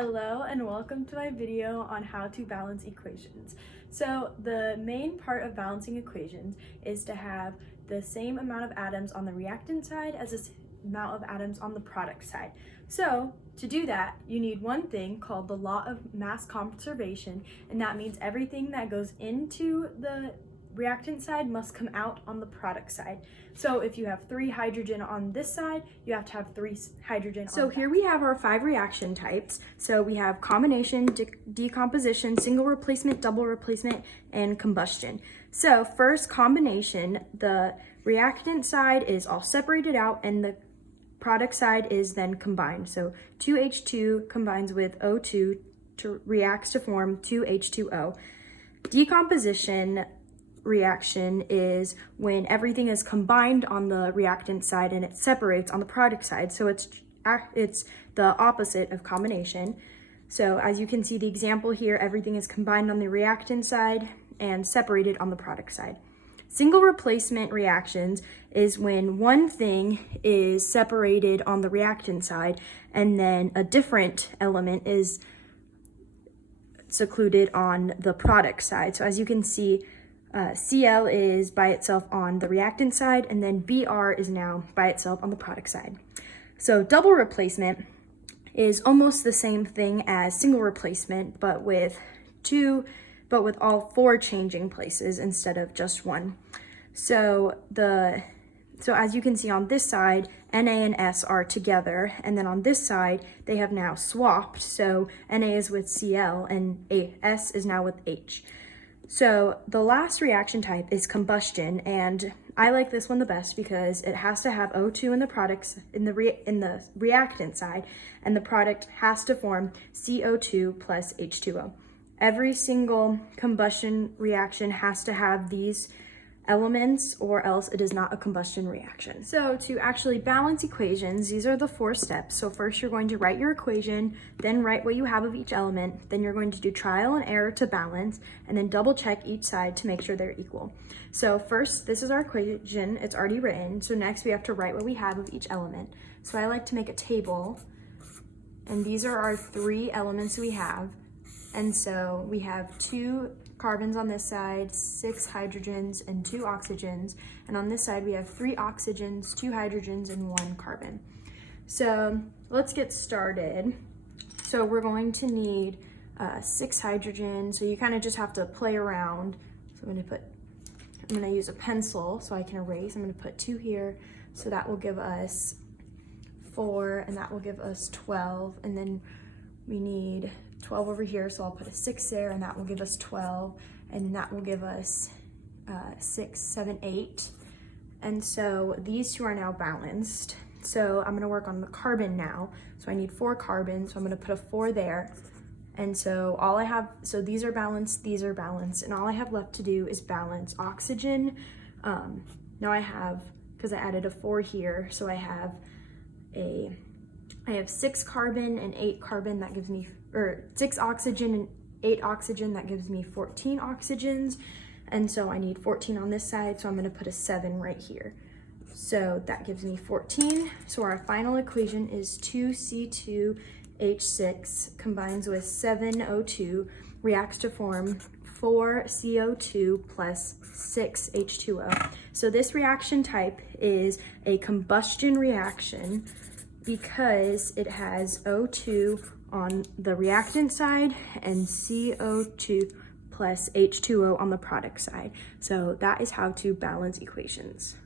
Hello and welcome to my video on how to balance equations. So the main part of balancing equations is to have the same amount of atoms on the reactant side as the amount of atoms on the product side. So to do that, you need one thing called the law of mass conservation, and that means everything that goes into the reactant side must come out on the product side. So if you have 3 hydrogen on this side, you have to have 3 hydrogen on So here we have our 5 reaction types. So we have combination, decomposition, single replacement, double replacement, and combustion. So first, combination, the reactant side is all separated out and the product side is then combined. So 2H2 combines with O2 reacts to form 2H2O. Decomposition reaction is when everything is combined on the reactant side and it separates on the product side. So it's the opposite of combination. So as you can see the example here, everything is combined on the reactant side and separated on the product side. Single replacement reactions is when one thing is separated on the reactant side and then a different element is secluded on the product side. So as you can see, Cl is by itself on the reactant side, and then Br is now by itself on the product side. So double replacement is almost the same thing as single replacement, but with all 4 changing places instead of just 1. So as you can see on this side, Na and S are together, and then on this side, they have now swapped. So Na is with Cl and S is now with H. So the last reaction type is combustion, and I like this one the best because it has to have O2 in the products in the reactant side, and the product has to form CO2 plus H2O. Every single combustion reaction has to have these elements or else it is not a combustion reaction. So to actually balance equations, these are the 4 steps. So first you're going to write your equation, then write what you have of each element, then you're going to do trial and error to balance, and then double check each side to make sure they're equal. So first, this is our equation, it's already written. So next we have to write what we have of each element. So I like to make a table, and these are our 3 elements we have. And so we have 2 carbons on this side, 6 hydrogens, and 2 oxygens. And on this side, we have 3 oxygens, 2 hydrogens, and 1 carbon. So let's get started. So we're going to need 6 hydrogen. So you kind of just have to play around. So I'm gonna use a pencil so I can erase. I'm gonna put 2 here. So that will give us 4, and that will give us 12. And then we need 12 over here, so I'll put a 6 there, and that will give us 12, and that will give us 6, 7, 8. And so these 2 are now balanced. So I'm gonna work on the carbon now. So I need 4 carbons, so I'm gonna put a 4 there. And so these are balanced, and all I have left to do is balance oxygen. Now I have, because I added a 4 here, so I have 6 carbon and 8 carbon, that gives me, or 6 oxygen and 8 oxygen, that gives me 14 oxygens. And so I need 14 on this side, so I'm gonna put a 7 right here. So that gives me 14. So our final equation is 2C2H6 combines with 7O2, reacts to form 4CO2 plus 6H2O. So this reaction type is a combustion reaction because it has O2 on the reactant side and CO2 plus H2O on the product side. So that is how to balance equations.